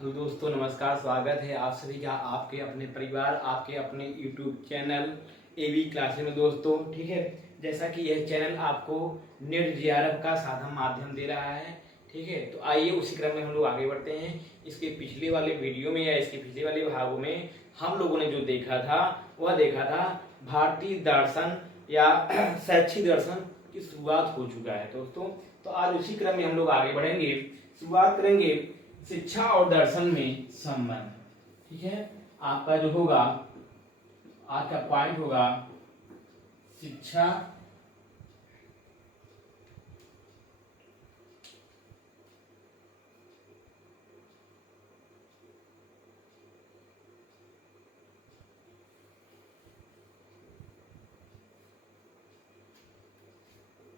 Hello दोस्तों, नमस्कार। स्वागत है आप सभी का आपके अपने परिवार, आपके अपने यूट्यूब चैनल एवी क्लासेस में। दोस्तों ठीक है, जैसा कि यह चैनल आपको नेट जेआरएफ का साधन माध्यम दे रहा है। ठीक है, तो आइए उसी क्रम में हम लोग आगे बढ़ते हैं। इसके पिछले वाले वीडियो में या इसके पिछले वाले भागों में हम लोगों ने जो देखा था वह देखा था भारतीय दर्शन या शैक्षिक दर्शन की शुरुआत हो चुका है दोस्तों। तो आज उसी क्रम में हम लोग आगे बढ़ेंगे, शुरुआत करेंगे शिक्षा और दर्शन में संबंध। ठीक है, आपका जो होगा आज का पॉइंट होगा शिक्षा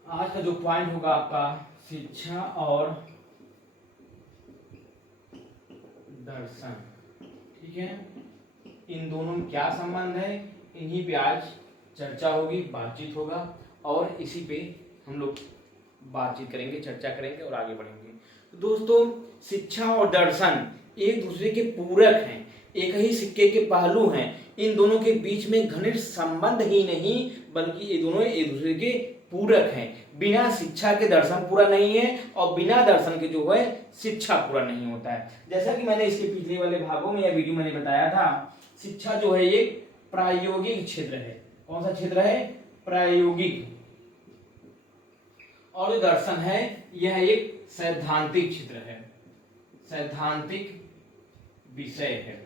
आज का जो पॉइंट होगा आपका शिक्षा और दर्शन। ठीक है, इन दोनों में क्या संबंध है, इन्हीं पे आज चर्चा होगी, बातचीत होगा और इसी पे हम लोग बातचीत करेंगे, चर्चा करेंगे और आगे बढ़ेंगे। तो दोस्तों, शिक्षा और दर्शन एक दूसरे के पूरक हैं, एक ही सिक्के के पहलू हैं। इन दोनों के बीच में घनिष्ठ संबंध ही नहीं बल्कि ये दोनों एक दूसरे के पूरक हैं। बिना शिक्षा के दर्शन पूरा नहीं है और बिना दर्शन के जो है शिक्षा पूरा नहीं होता है। जैसा कि मैंने इसके पिछले वाले भागों में या वीडियो मैंने बताया था, शिक्षा जो है एक प्रायोगिक क्षेत्र है। कौन सा क्षेत्र है? प्रायोगिक। और जो दर्शन है यह एक सैद्धांतिक क्षेत्र है, सैद्धांतिक विषय है।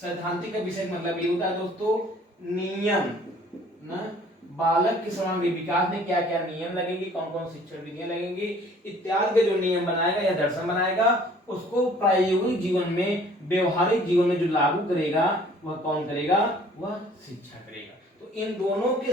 सैद्धांतिक का विषय मतलब ये होता है दोस्तों, नियम ना, बालक के सर्वांगीण विकास में क्या क्या नियम लगेंगे, कौन कौन शिक्षण विधियां लगेंगी इत्यादि के जो नियम बनाएगा या दर्शन बनाएगा, उसको प्रायोगिक जीवन में, व्यवहारिक जीवन में जो लागू करेगा वह कौन करेगा? वह शिक्षा करेगा। तो इन दोनों के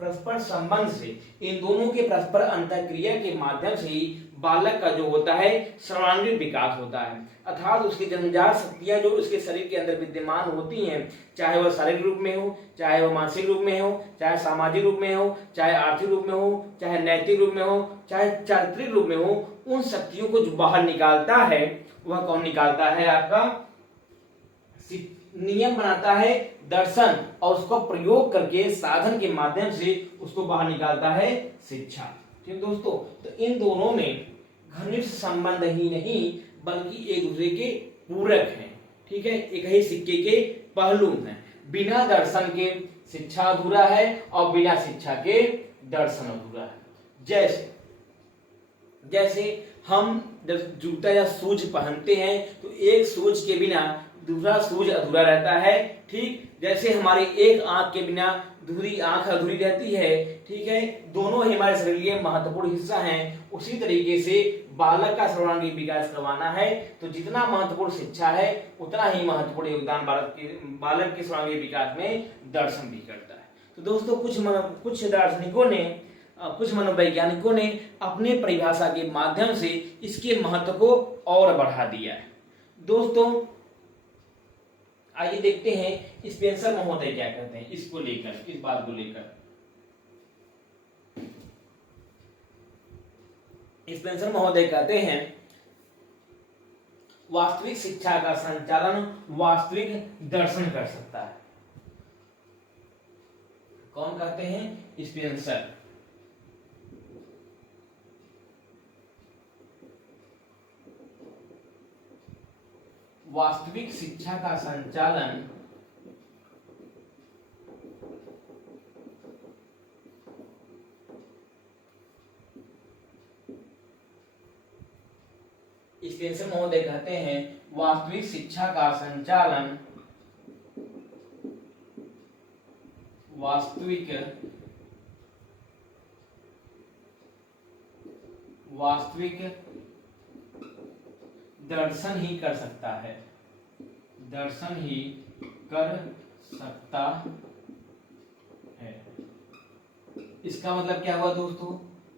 परस्पर संबंध से, इन दोनों के परस्पर अंतःक्रिया के माध्यम से ही बालक का जो होता है सर्वांगीण विकास होता है। अर्थात उसकी जन्मजात शक्तियां जो उसके शरीर के अंदर विद्यमान होती हैं, चाहे वह शारीरिक रूप में हो, चाहे वह मानसिक रूप में हो, चाहे सामाजिक रूप में हो, चाहे आर्थिक रूप में हो, चाहे नैतिक रूप में हो, चाहे चारित्रिक रूप में हो, उन शक्तियों को जो बाहर निकालता है वह कौन निकालता है? आपका नियम बनाता है दर्शन, और उसको प्रयोग करके साधन के माध्यम से उसको बाहर निकालता है शिक्षा। ठीक दोस्तों, तो इन दोनों में घनिष्ठ संबंध ही नहीं बल्कि एक दूसरे के पूरक हैं। ठीक है, एक ही सिक्के के पहलू हैं। बिना दर्शन के शिक्षा अधूरा है और बिना शिक्षा के दर्शन अधूरा है। जैसे जैसे हम जब जूता या शूज पहनते हैं तो एक शूज के बिना दूसरा शूज अधूरा रहता है। ठीक जैसे हमारी एक आंख के बिना दूसरी आंख अधूरी रहती है। ठीक है, दोनों ही हमारे शरीर के महत्वपूर्ण हिस्सा हैं। उसी तरीके से बालक का सर्वांगीण विकास करवाना है तो जितना महत्वपूर्ण शिक्षा है उतना ही महत्वपूर्ण योगदान बालक के सर्वांगीण विकास में दर्शन भी करता है। तो दोस्तों, कुछ दार्शनिकों ने, कुछ मनोवैज्ञानिकों ने अपने परिभाषा के माध्यम से इसके महत्व को और बढ़ा दिया है। दोस्तों, आइए देखते हैं स्पेंसर महोदय क्या कहते हैं इसको लेकर, इस बात को लेकर। स्पेंसर महोदय कहते हैं वास्तविक शिक्षा का संचालन वास्तविक दर्शन कर सकता है। कौन कहते हैं? स्पेंसर। वास्तविक शिक्षा का संचालन स्पेंसर महोदय कहते हैं वास्तविक शिक्षा का संचालन वास्तविक दर्शन ही कर सकता है, दर्शन ही कर सकता है। इसका मतलब क्या हुआ दोस्तों?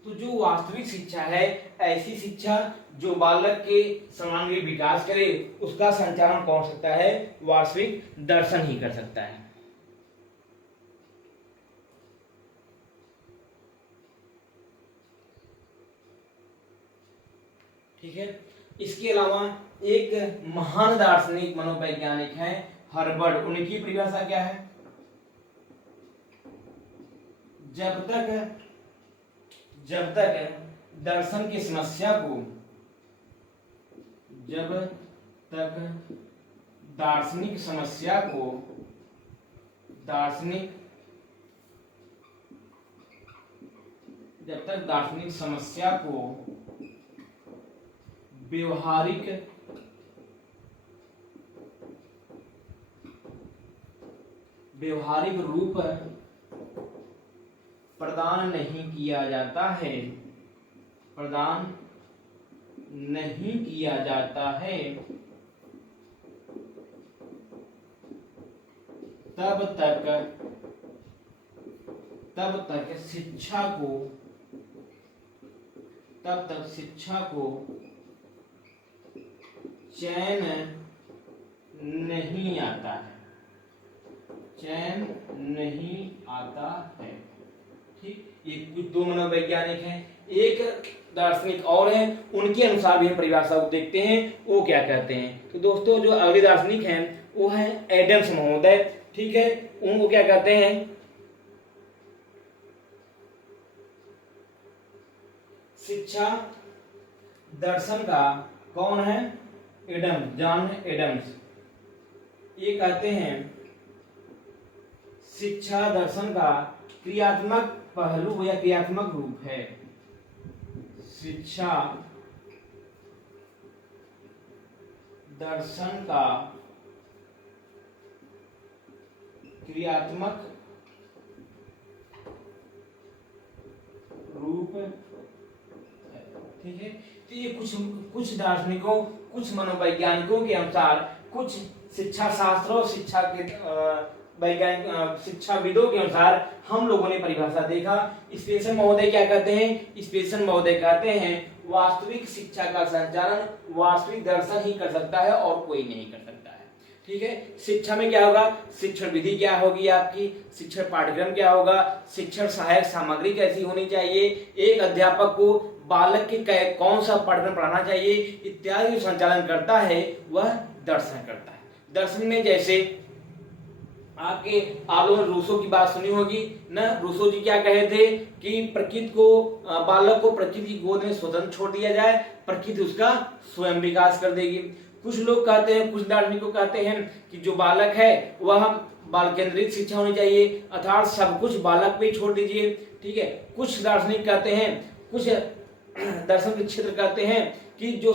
तो जो वास्तविक शिक्षा है, ऐसी शिक्षा जो बालक के सर्वांगीण विकास करे, उसका संचालन कौन सकता है? वास्तविक दर्शन ही कर सकता है। ठीक है, इसके अलावा एक महान दार्शनिक मनोवैज्ञानिक हैं हर्बर्ट, उनकी परिभाषा क्या है? जब तक दर्शन की समस्या को, जब तक दार्शनिक समस्या को, जब तक दार्शनिक समस्या को व्यवहारिक रूप प्रदान नहीं किया जाता है, तब तक शिक्षा को चैन नहीं आता है। ठीक, ये कुछ दो मनोवैज्ञानिक हैं, एक दार्शनिक और हैं, उनके अनुसार भी हम परिभाषा को देखते हैं वो क्या कहते हैं। तो दोस्तों जो अगले दार्शनिक हैं वो है एडम्स महोदय। ठीक है, उनको क्या कहते हैं? शिक्षा दर्शन का कौन है? Adams, John Adams. ये कहते हैं शिक्षा दर्शन का क्रियात्मक पहलू या क्रियात्मक रूप है। शिक्षा दर्शन का क्रियात्मक रूप है। ठीक है, तो ये कुछ दार्शनिकों, कुछ मनोवैज्ञानिकों के अनुसार, कुछ शिक्षा शास्त्रों, शिक्षा के वैज्ञानिक, शिक्षाविदों के अनुसार हम लोगों ने परिभाषा देखा। स्पेसन महोदय क्या कहते हैं? स्पेसन महोदय कहते हैं वास्तविक शिक्षा का संचालन वास्तविक दर्शन ही कर सकता है और कोई नहीं कर सकता है। ठीक है, शिक्षा में क्या होगा? शिक्षण विधि क्या होगी आपकी, शिक्षण पाठ्यक्रम क्या होगा, शिक्षण सहायक सामग्री कैसी होनी चाहिए, एक अध्यापक को बालक के कौन सा पाठ्यक्रम पढ़ाना चाहिए इत्यादि संचालन करता है वह दर्शन करता है। दर्शन में जैसे आप लोगों ने रूसो की बात सुनी होगी ना। रूसो जी क्या कहे थे कि प्रकृति को, बालक को प्रकृति की गोद में स्वतंत्र छोड़ दिया जाए, प्रकृति उसका स्वयं विकास कर देगी। कुछ लोग कहते हैं, कुछ दार्शनिक कहते हैं कि जो बालक है वह बाल केंद्रित शिक्षा होनी चाहिए, अर्थात सब कुछ बालक पे छोड़ दीजिए। ठीक है, कुछ दार्शनिक कहते हैं, कुछ दर्शन के क्षेत्र कहते हैं कि जो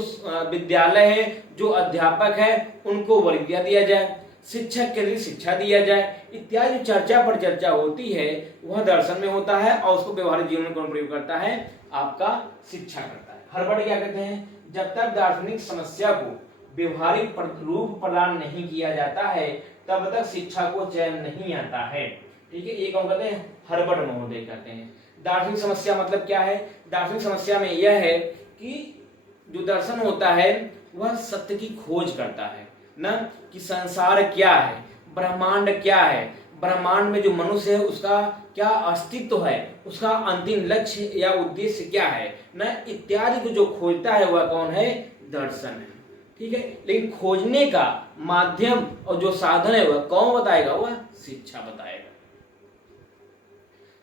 विद्यालय है, जो अध्यापक है उनको वर्गीकृत दिया जाए, शिक्षक के लिए शिक्षा दिया जाए इत्यादि चर्चा पर चर्चा होती है, वह दर्शन में होता है और उसको व्यवहारिक जीवन में कौन प्रयोग करता है? आपका शिक्षा करता है। हर्बर्ट क्या कहते हैं? जब तक दार्शनिक समस्या को व्यवहारिक रूप प्रदान नहीं किया जाता है तब तक शिक्षा को चैन नहीं आता है। ठीक है, ये कौन कहते हैं? हर्बर्ट महोदय कहते हैं। दार्शनिक समस्या मतलब क्या है? दार्शनिक समस्या में यह है कि जो दर्शन होता है वह सत्य की खोज करता है ना, कि संसार क्या है, ब्रह्मांड क्या है, ब्रह्मांड में जो मनुष्य है उसका क्या अस्तित्व है, उसका अंतिम लक्ष्य या उद्देश्य क्या है ना, इत्यादि को जो खोजता है वह कौन है? दर्शन है। ठीक है, लेकिन खोजने का माध्यम और जो साधन है वह कौन बताएगा? वह शिक्षा बताएगा।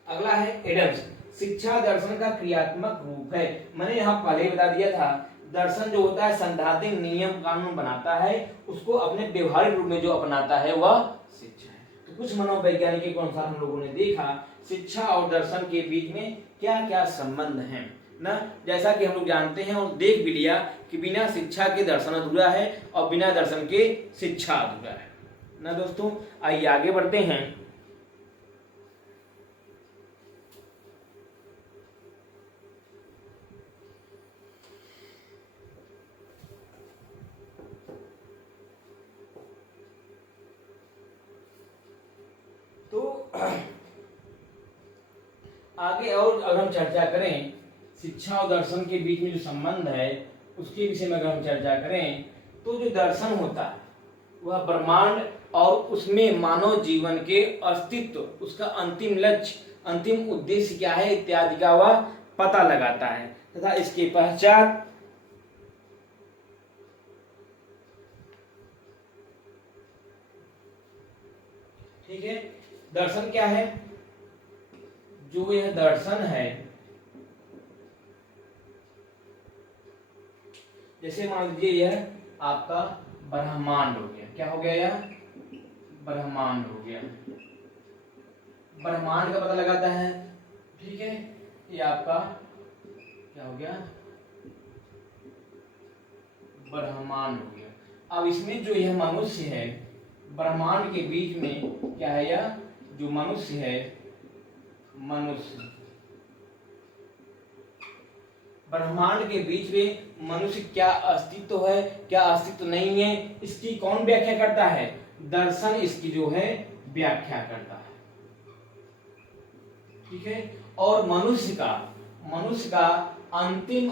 अगला है एडम्स। शिक्षा दर्शन का क्रियात्मक रूप है। मैंने यहाँ पहले बता दिया था, दर्शन जो होता है सैद्धांतिक नियम कानून बनाता है, उसको अपने व्यवहारिक रूप में जो अपनाता है वह शिक्षा है। तो कुछ मनोवैज्ञानिकों के अनुसार हम लोगों ने देखा शिक्षा और दर्शन के बीच में क्या क्या संबंध है ना। जैसा कि हम लोग जानते हैं और देख भी लिया कि बिना शिक्षा के दर्शन अधूरा है और बिना दर्शन के शिक्षा अधूरा है ना। दोस्तों आइए आगे बढ़ते हैं। आगे और अगर हम चर्चा करें शिक्षा और दर्शन के बीच में जो संबंध है उसके विषय में अगर हम चर्चा करें तो जो दर्शन होता है वह ब्रह्मांड और उसमें मानव जीवन के अस्तित्व, उसका अंतिम लक्ष्य, अंतिम उद्देश्य क्या है इत्यादि का वह पता लगाता है तथा इसके पश्चात ठीक है। दर्शन क्या है? जो यह दर्शन है, जैसे मान लीजिए यह आपका ब्रह्मांड हो गया। क्या हो गया? यह ब्रह्मांड हो गया। ब्रह्मांड का पता लगाता है, ठीक है। ये आपका क्या हो गया? ब्रह्मांड हो गया। अब इसमें जो यह मनुष्य है, ब्रह्मांड के बीच में क्या है? यह जो मनुष्य है, मनुष्य, ब्रह्मांड के बीच में मनुष्य क्या अस्तित्व है, क्या अस्तित्व नहीं है, इसकी कौन व्याख्या करता है? दर्शन इसकी जो है व्याख्या करता है, ठीक है। और मनुष्य का अंतिम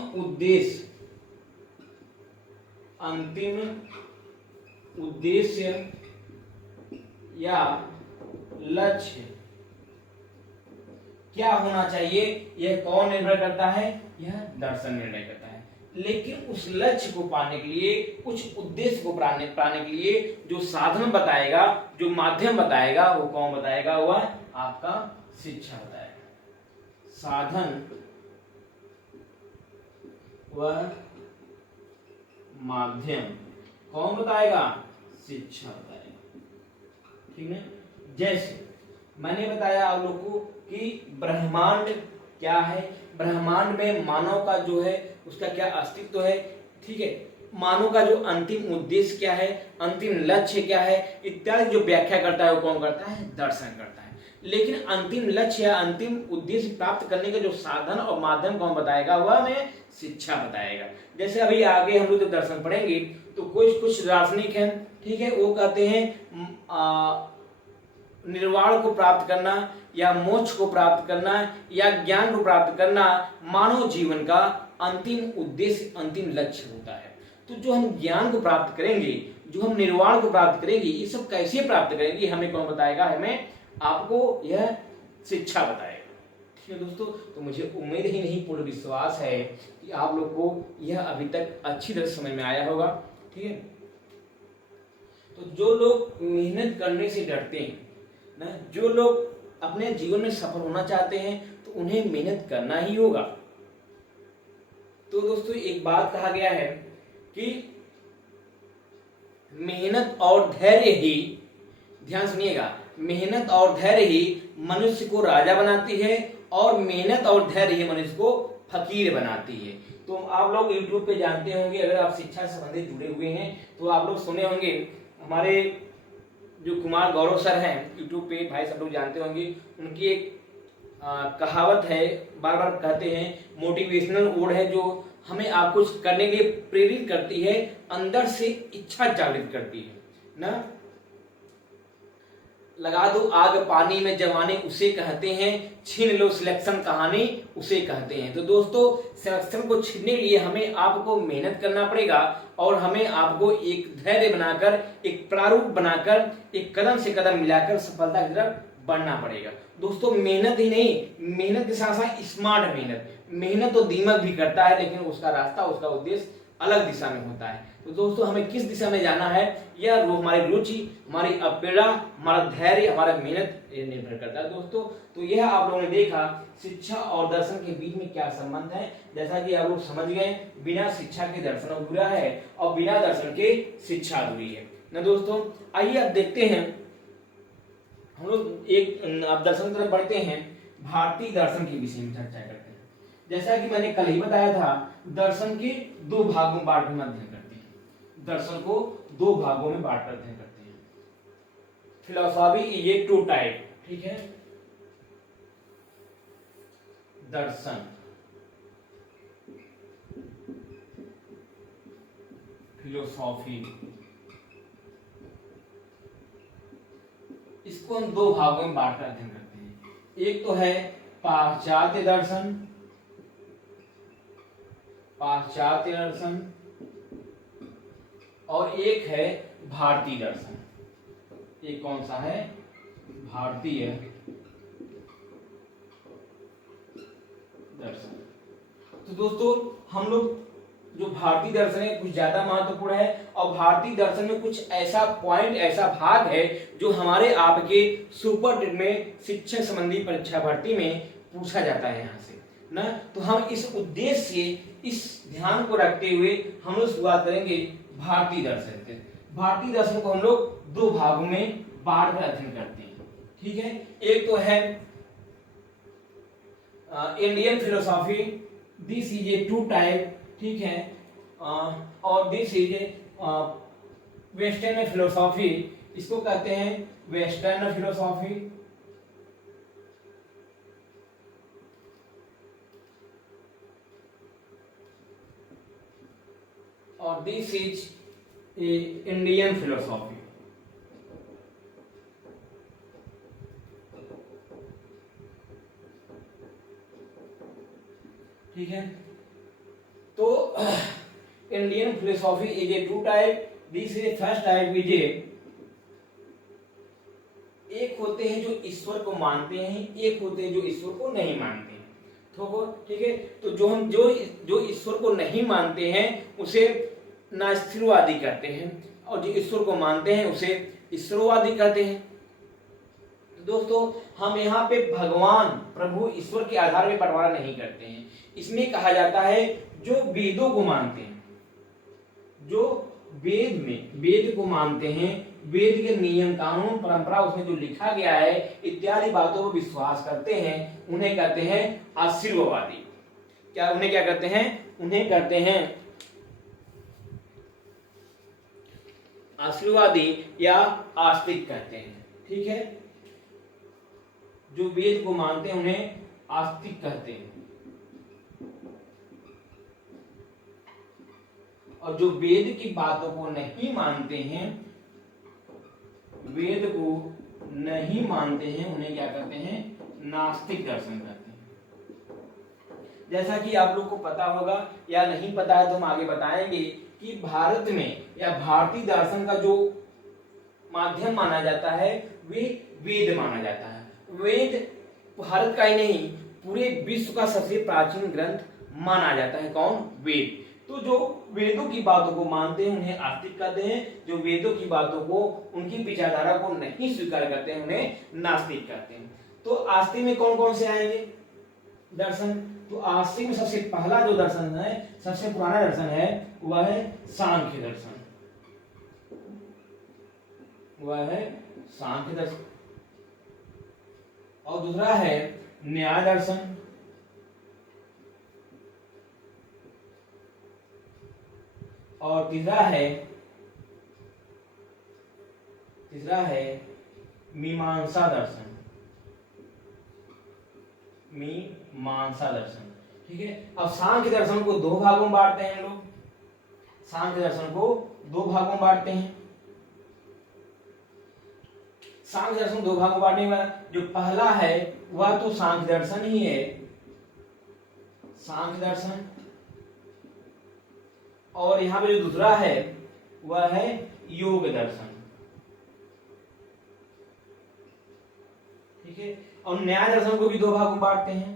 उद्देश्य या लक्ष्य क्या होना चाहिए, यह कौन निर्भर करता है? यह दर्शन निर्णय करता है। लेकिन उस लक्ष्य को पाने के लिए, कुछ उद्देश्य को पाने के लिए जो साधन बताएगा, जो माध्यम बताएगा, वो कौन बताएगा? वह आपका शिक्षा बताएगा। साधन वह माध्यम कौन बताएगा? शिक्षा बताएगा, ठीक है। जैसे मैंने बताया आप लोग को कि ब्रह्मांड क्या है, ब्रह्मांड में मानव का जो है उसका क्या अस्तित्व है, ठीक है। मानव का जो अंतिम उद्देश्य क्या है, अंतिम लक्ष्य क्या है, इत्यादि जो व्याख्या करता है वो कौन करता है? दर्शन करता है। लेकिन अंतिम लक्ष्य या अंतिम उद्देश्य प्राप्त करने का जो साधन और माध्यम कौन बताएगा? वह हमें शिक्षा बताएगा। जैसे अभी आगे हम लोग जब दर्शन पढ़ेंगे तो कुछ दार्शनिक हैं, ठीक है, वो कहते हैं निर्वाण को प्राप्त करना या मोक्ष को प्राप्त करना या ज्ञान को प्राप्त करना मानव जीवन का अंतिम उद्देश्य, अंतिम लक्ष्य होता है। तो जो हम ज्ञान को प्राप्त करेंगे, जो हम निर्वाण को प्राप्त करेंगे, ये सब कैसे प्राप्त करेंगे हमें कौन बताएगा? हमें आपको यह शिक्षा बताएगा, ठीक है दोस्तों। तो मुझे उम्मीद ही नहीं, पूर्ण विश्वास है कि आप लोग को यह अभी तक अच्छी तरह समझ में आया होगा, ठीक है। तो जो लोग मेहनत करने से डरते हैं ना, जो लोग अपने जीवन में सफल होना चाहते हैं, तो उन्हें मेहनत करना ही होगा। तो दोस्तों एक बात कहा गया है कि मेहनत और धैर्य ही, ध्यान सुनिएगा, मेहनत और धैर्य ही मनुष्य को राजा बनाती है और मेहनत और धैर्य ही मनुष्य को फकीर बनाती है। तो आप लोग YouTube पे जानते होंगे, अगर आप शिक्षा से संबंधित जुड़े हुए हैं तो आप लोग सुने होंगे, हमारे जो कुमार गौरव सर हैं YouTube पे, भाई सब लोग जानते होंगे, उनकी एक कहावत है, बार बार कहते हैं, मोटिवेशनल वर्ड है, जो हमें आप कुछ करने के लिए प्रेरित करती है, अंदर से इच्छा जागृत करती है ना। लगा दो आग पानी में जवानी उसे कहते हैं, छीन लो सिलेक्शन कहानी उसे कहते हैं। तो दोस्तों सिलेक्शन को छीनने के लिए हमें आपको मेहनत करना पड़ेगा और हमें आपको एक धैर्य बनाकर, एक प्रारूप बनाकर, एक कदम से कदम मिलाकर सफलता की तरफ बढ़ना पड़ेगा। दोस्तों मेहनत ही नहीं, मेहनत के साथ साथ स्मार्ट मेहनत तो दीमक भी करता है, लेकिन उसका रास्ता, उसका उद्देश्य अलग दिशा में होता है। तो दोस्तों हमें किस दिशा में जाना है, यह हमारी रुचि, हमारी प्रेरणा, हमारा धैर्य, हमारा मेहनत ये निर्भर करता है दोस्तों। तो यह आप लोगों ने देखा शिक्षा और दर्शन के बीच में क्या संबंध है। जैसा कि आप लोग समझ गए, बिना शिक्षा के दर्शन अधूरा है और बिना दर्शन के शिक्षा अधूरी है ना दोस्तों। आइए अब देखते हैं, हम लोग एक अब दर्शन की तरफ बढ़ते हैं, भारतीय दर्शन के विषय में चर्चा करते हैं। जैसा कि मैंने कल ही बताया था, दर्शन के दो भागों में बांट कर अध्ययन करते हैं, दर्शन को दो भागों में बांट कर अध्ययन करते हैं। Philosophy is a two type, ठीक है। दर्शन, फिलोसॉफी, इसको हम दो भागों में बांट कर अध्ययन करते हैं। एक तो है पाश्चात्य दर्शन, पाश्चात्य दर्शन, और एक है भारतीय दर्शन। एक कौन सा है? भारतीय दर्शन। तो दोस्तों हम लोग जो भारतीय दर्शन है कुछ ज्यादा महत्वपूर्ण है, और भारतीय दर्शन में कुछ ऐसा पॉइंट, ऐसा भाग है जो हमारे आपके सुपर में शिक्षक संबंधी परीक्षा भर्ती में पूछा जाता है यहाँ से ना। तो हम इस उद्देश्य से, इस ध्यान को रखते हुए हम लोग शुरुआत करेंगे भारतीय दर्शन से। भारतीय दर्शन को हम लोग दो भागों में बांट कर अध्ययन करते हैं, ठीक है। एक तो है Indian philosophy, this is a two type, ठीक है, और this is a western philosophy, इसको कहते हैं वेस्टर्न फिलोसॉफी, और this is a Indian philosophy. ठीक है, तो Indian philosophy is a two type, this is first type is a, एक होते हैं जो ईश्वर को मानते हैं, एक होते हैं जो ईश्वर को नहीं मानते हैं, ठीक है। तो जो ईश्वर को नहीं मानते हैं उसे नास्तिकवादी कहते हैं, और जो ईश्वर को मानते हैं उसे ईश्वरवादी कहते हैं। तो दोस्तों हम यहाँ पे भगवान, प्रभु, ईश्वर के आधार में बंटवारा नहीं करते हैं। इसमें कहा जाता है जो वेदों को मानते हैं, जो वेद को मानते हैं, वेद के नियम, कानून, परंपरा, उसमें जो लिखा गया है इत्यादि बातों पर विश्वास करते हैं, उन्हें कहते हैं आशीर्वादी। क्या उन्हें क्या कहते हैं? उन्हें कहते हैं आशीर्वादी या आस्तिक कहते हैं, ठीक है। जो वेद को मानते हैं उन्हें आस्तिक कहते हैं, और जो वेद की बातों को नहीं मानते हैं, वेद को नहीं मानते हैं, उन्हें क्या कहते हैं? नास्तिक दर्शन कहते हैं। जैसा कि आप लोग को पता होगा या नहीं पता है तो हम आगे बताएंगे कि भारत में या भारतीय दर्शन का जो माध्यम माना जाता है वे वेद माना जाता है। वेद भारत का ही नहीं पूरे विश्व का सबसे प्राचीन ग्रंथ माना जाता है। कौन? वेद। तो जो वेदों की बातों को मानते हैं उन्हें आस्तिक कहते हैं, जो वेदों की बातों को, उनकी विचारधारा को नहीं स्वीकार करते हैं उन्हें नास्तिक कहते हैं। तो आस्तिक में कौन कौन से आएंगे दर्शन? तो आस्तिक में सबसे पहला जो दर्शन है, सबसे पुराना दर्शन है, वह है सांख्य दर्शन। वह है सांख्य दर्शन। और दूसरा है न्याय दर्शन। और तीसरा है मीमांसा दर्शन। मीमांसा दर्शन, ठीक है। अब सांख्य दर्शन को दो भागों में बांटते हैं हम लोग। सांख्य दर्शन को दो भागों में बांटते हैं। सांख्य दर्शन दो भागों में बांटने वाला जो पहला है वह तो सांख्य दर्शन ही है, सांख्य दर्शन। और यहां पे जो दूसरा है वह है योग दर्शन, ठीक है। और न्याय दर्शन को भी दो भागों में बांटते हैं।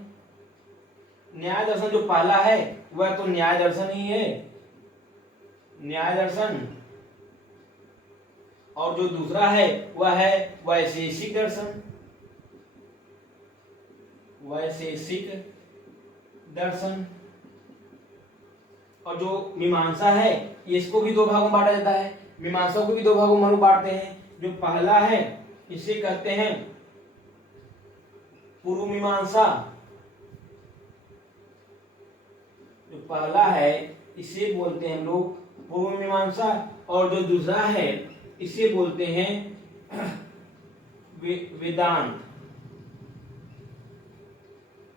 न्याय दर्शन जो पहला है वह तो न्याय दर्शन ही है, न्याय दर्शन। और जो दूसरा है वह है वैशेषिक दर्शन, वैशेषिक दर्शन। और जो मीमांसा है इसको भी दो भागों में बांटा जाता है। मीमांसा को भी दो भागों में बांटते हैं। जो पहला है इसे कहते हैं पूर्व मीमांसा, जो पहला है इसे बोलते हैं हम लोग पूर्व मीमांसा। और जो दूसरा है इसे बोलते हैं वेदांत।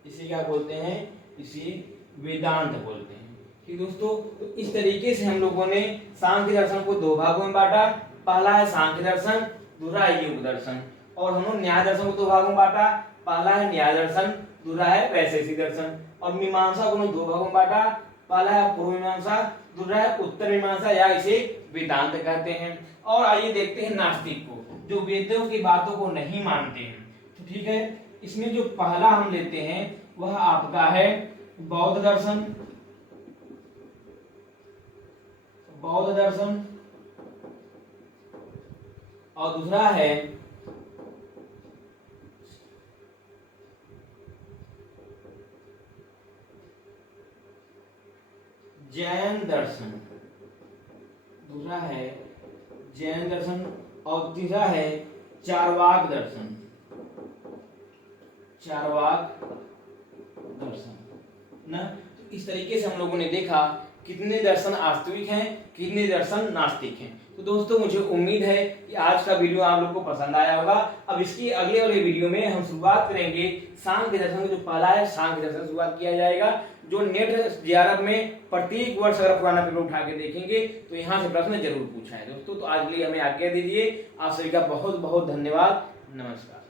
इसे क्या बोलते हैं? इसे वेदांत बोलते हैं। ठीक दोस्तों, तो इस तरीके से हम लोगों ने सांख्य दर्शन को दो भागों में बांटा। पहला है सांख्य दर्शन, दूसरा है योग दर्शन। और हम लोग न्याय दर्शन को दो भागों में बांटा। पहला है न्याय दर्शन, दूसरा है वैशेषिक दर्शन। और मीमांसा को दो भागों में बांटा। पहला है पूर्व मीमांसा, दूसरा है उत्तर मीमांसा या इसे वेदांत कहते हैं। और आइए देखते हैं नास्तिक को, जो वेदों की बातों को नहीं मानते हैं। तो ठीक है, इसमें जो पहला हम लेते हैं वह आपका है बौद्ध दर्शन। बौद्ध दर्शन, और दूसरा है जैन दर्शन। दूसरा है जैन दर्शन और तीसरा है चार्वाक दर्शन। चार्वाक दर्शन ना। तो इस तरीके से हम लोगों ने देखा कितने दर्शन आस्तिक हैं, कितने दर्शन नास्तिक हैं। तो दोस्तों मुझे उम्मीद है कि आज का वीडियो आप लोग को पसंद आया होगा। अब इसकी अगले वाले वीडियो में हम शुरुआत करेंगे सांख्य दर्शन। जो पहला है सांख्य दर्शन शुरुआत किया जाएगा, जो नेट जेआरएफ में प्रत्येक वर्ष अगर पुराना पेपर उठा के देखेंगे तो यहाँ से प्रश्न जरूर पूछा है दोस्तों। तो आज के लिए हमें आज्ञा दीजिए। आप सभी का बहुत बहुत धन्यवाद। नमस्कार।